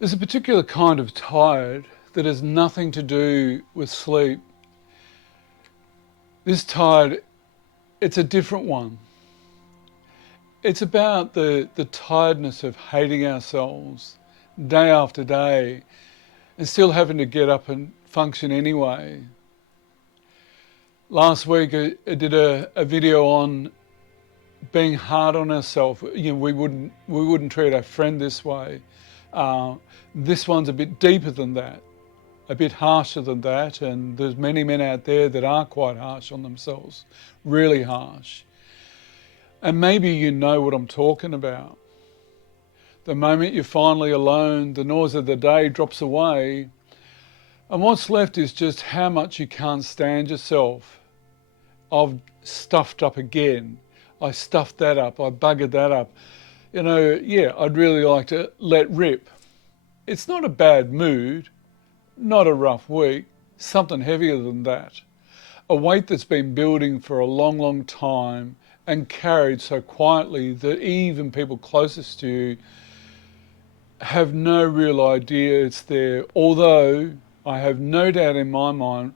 There's a particular kind of tired that has nothing to do with sleep. This tired, it's a different one. It's about the tiredness of hating ourselves day after day and still having to get up and function anyway. Last week I did a video on being hard on ourselves. We wouldn't treat our friend this way. This one's a bit deeper than that, a bit harsher than that, and there's many men out there that are quite harsh on themselves, really harsh. And maybe you know what I'm talking about. The moment you're finally alone, the noise of the day drops away, and what's left is just how much you can't stand yourself. I've stuffed up again. I stuffed that up. I buggered that up. I'd really like to let rip. It's not a bad mood, not a rough week, something heavier than that. A weight that's been building for a long, long time and carried so quietly that even people closest to you have no real idea it's there. Although I have no doubt in my mind,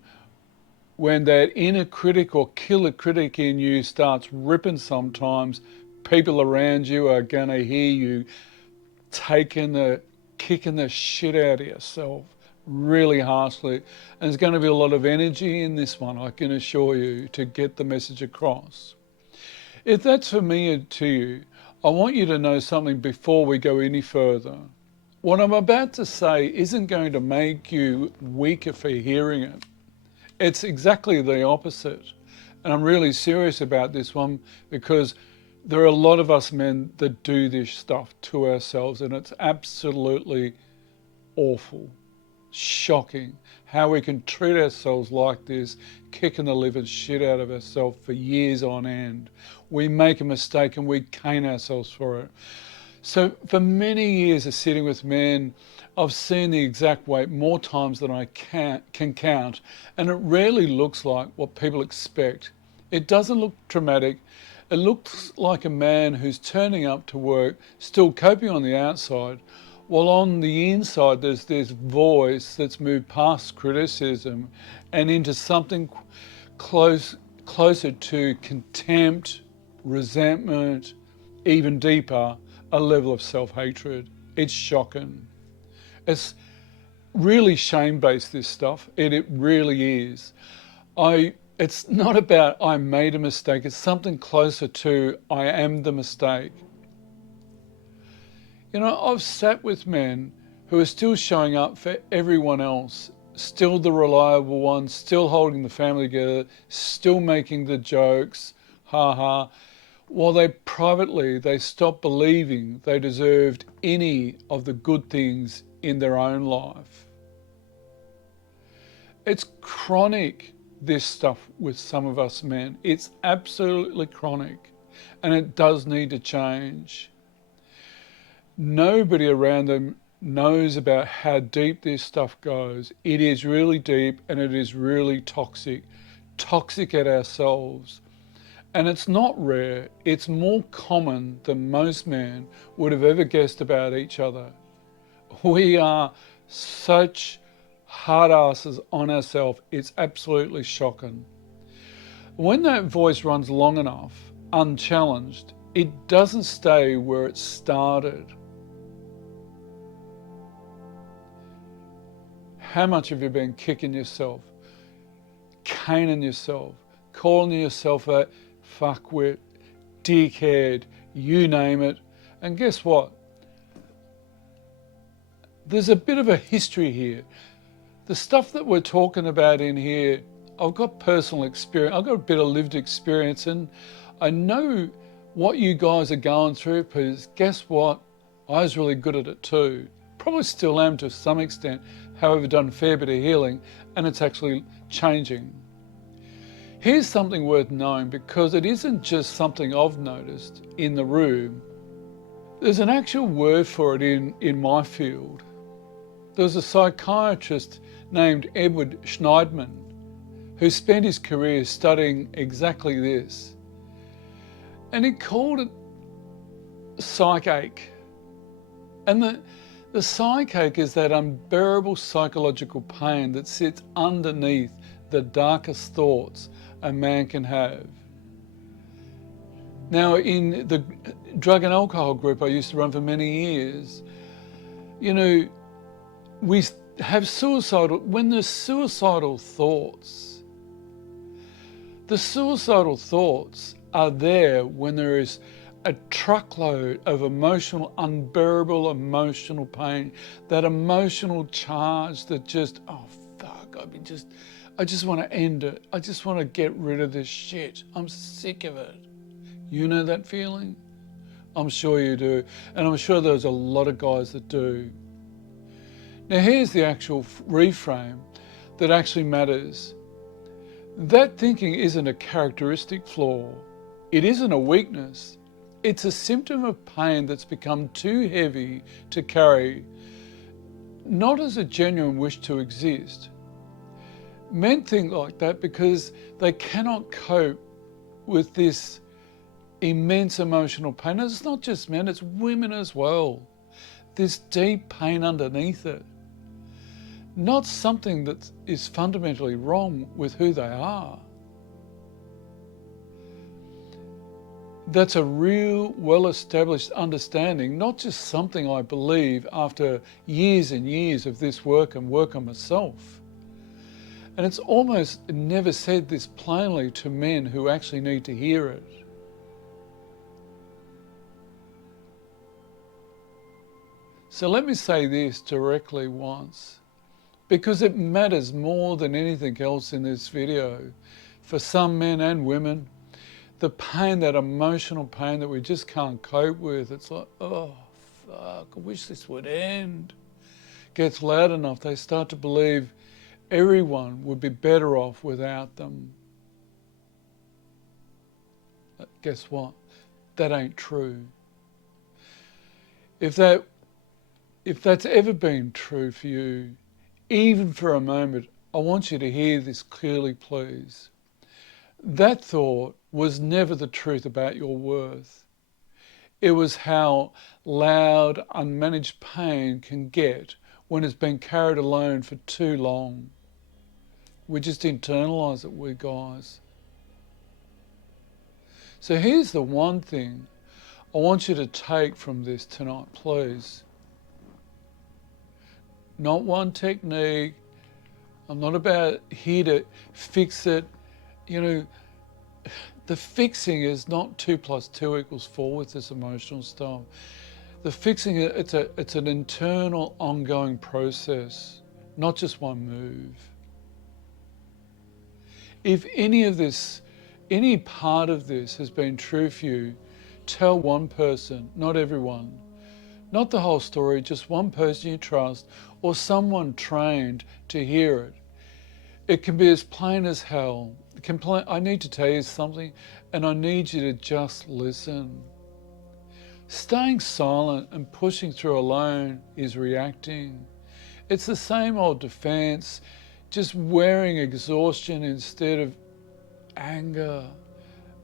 when that inner critic or killer critic in you starts ripping sometimes, people around you are going to hear you kicking the shit out of yourself really harshly. And there's going to be a lot of energy in this one, I can assure you, to get the message across. If that's familiar to you, I want you to know something before we go any further. What I'm about to say isn't going to make you weaker for hearing it. It's exactly the opposite. And I'm really serious about this one because there are a lot of us men that do this stuff to ourselves, and it's absolutely awful, shocking how we can treat ourselves like this, kicking the living shit out of ourselves for years on end. We make a mistake and we cane ourselves for it. So for many years of sitting with men, I've seen the exact weight more times than I can count, and it rarely looks like what people expect. It doesn't look dramatic. It looks like a man who's turning up to work, still coping on the outside, while on the inside there's this voice that's moved past criticism and into something closer to contempt, resentment, even deeper, a level of self-hatred. It's shocking. It's really shame-based, this stuff. It really is. It's not about I made a mistake. It's something closer to I am the mistake. I've sat with men who are still showing up for everyone else, still the reliable one, still holding the family together, still making the jokes, ha ha, while they stopped believing they deserved any of the good things in their own life. It's chronic, this stuff with some of us men. It's absolutely chronic, and it does need to change. Nobody around them knows about how deep this stuff goes. It is really deep, and it is really toxic at ourselves. And it's not rare, it's more common than most men would have ever guessed about each other. We are such hard asses on ourselves, it's absolutely shocking. When that voice runs long enough, unchallenged, it doesn't stay where it started. How much have you been kicking yourself, caning yourself, calling yourself a fuckwit, dickhead, you name it? And guess what? There's a bit of a history here. The stuff that we're talking about in here, I've got personal experience, I've got a bit of lived experience, and I know what you guys are going through, because guess what? I was really good at it too. Probably still am to some extent, however, done a fair bit of healing, and it's actually changing. Here's something worth knowing, because it isn't just something I've noticed in the room. There's an actual word for it in my field. There's a psychiatrist named Edward Schneidman who spent his career studying exactly this. And he called it psych ache. And The psychache is that unbearable psychological pain that sits underneath the darkest thoughts a man can have. Now, in the drug and alcohol group I used to run for many years, you know, we have when there's suicidal thoughts, the suicidal thoughts are there when there is a truckload of unbearable emotional pain, that emotional charge that just, oh fuck, I just want to end it. I just want to get rid of this shit. I'm sick of it. You know that feeling? I'm sure you do. And I'm sure there's a lot of guys that do. Now here's the actual reframe that actually matters. That thinking isn't a characteristic flaw. It isn't a weakness. It's a symptom of pain that's become too heavy to carry, not as a genuine wish to exist. Men think like that because they cannot cope with this immense emotional pain. And it's not just men, it's women as well. This deep pain underneath it. Not something that is fundamentally wrong with who they are. That's a real, well-established understanding, not just something I believe after years and years of this work and work on myself. And it's almost never said this plainly to men who actually need to hear it. So let me say this directly once, because it matters more than anything else in this video for some men and women. The pain, that emotional pain that we just can't cope with, it's like, oh, fuck, I wish this would end. Gets loud enough, they start to believe everyone would be better off without them. But guess what? That ain't true. If that's ever been true for you, even for a moment, I want you to hear this clearly, please. That thought was never the truth about your worth. It was how loud, unmanaged pain can get when it's been carried alone for too long. We just internalise it, we guys. So here's the one thing I want you to take from this tonight, please. Not one technique. I'm not about here to fix it. You know, the fixing is not 2 + 2 = 4 with this emotional stuff. The fixing, it's an internal, ongoing process, not just one move. If any part of this has been true for you, tell one person, not everyone. Not the whole story, just one person you trust or someone trained to hear it. It can be as plain as hell. I need to tell you something and I need you to just listen. Staying silent and pushing through alone is reacting. It's the same old defense, just wearing exhaustion instead of anger.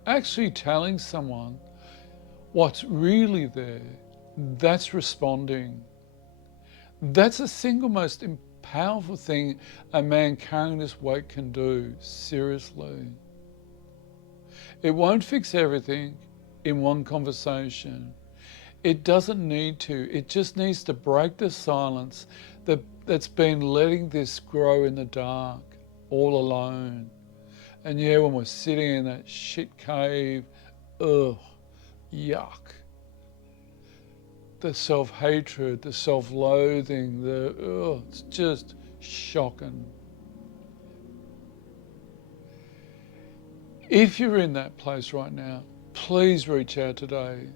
Actually telling someone what's really there, that's responding. That's the single most powerful thing a man carrying this weight can do, seriously. It won't fix everything in one conversation. It doesn't need to. It just needs to break the silence that's been letting this grow in the dark, all alone. And yeah, when we're sitting in that shit cave, ugh, yuck. The self-hatred, the self-loathing, it's just shocking. If you're in that place right now, please reach out today.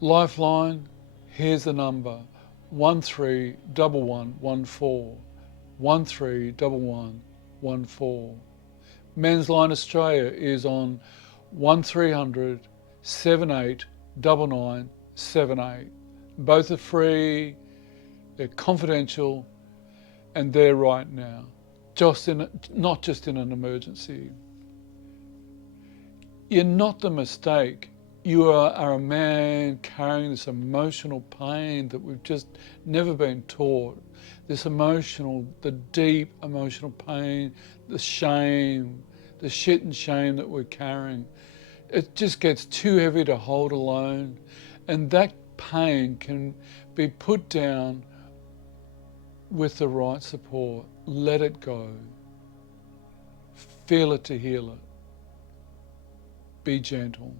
Lifeline, here's the number, 131114, 131114. Men's Line Australia is on 1300 7899 78. Both are free, they're confidential, and they're right now. Not just in an emergency. You're not the mistake, You are a man carrying this emotional pain that we've just never been taught. This emotional, the deep emotional pain, the shame, the shit and shame that we're carrying. It just gets too heavy to hold alone. And that pain can be put down with the right support. Let it go. Feel it to heal it. Be gentle.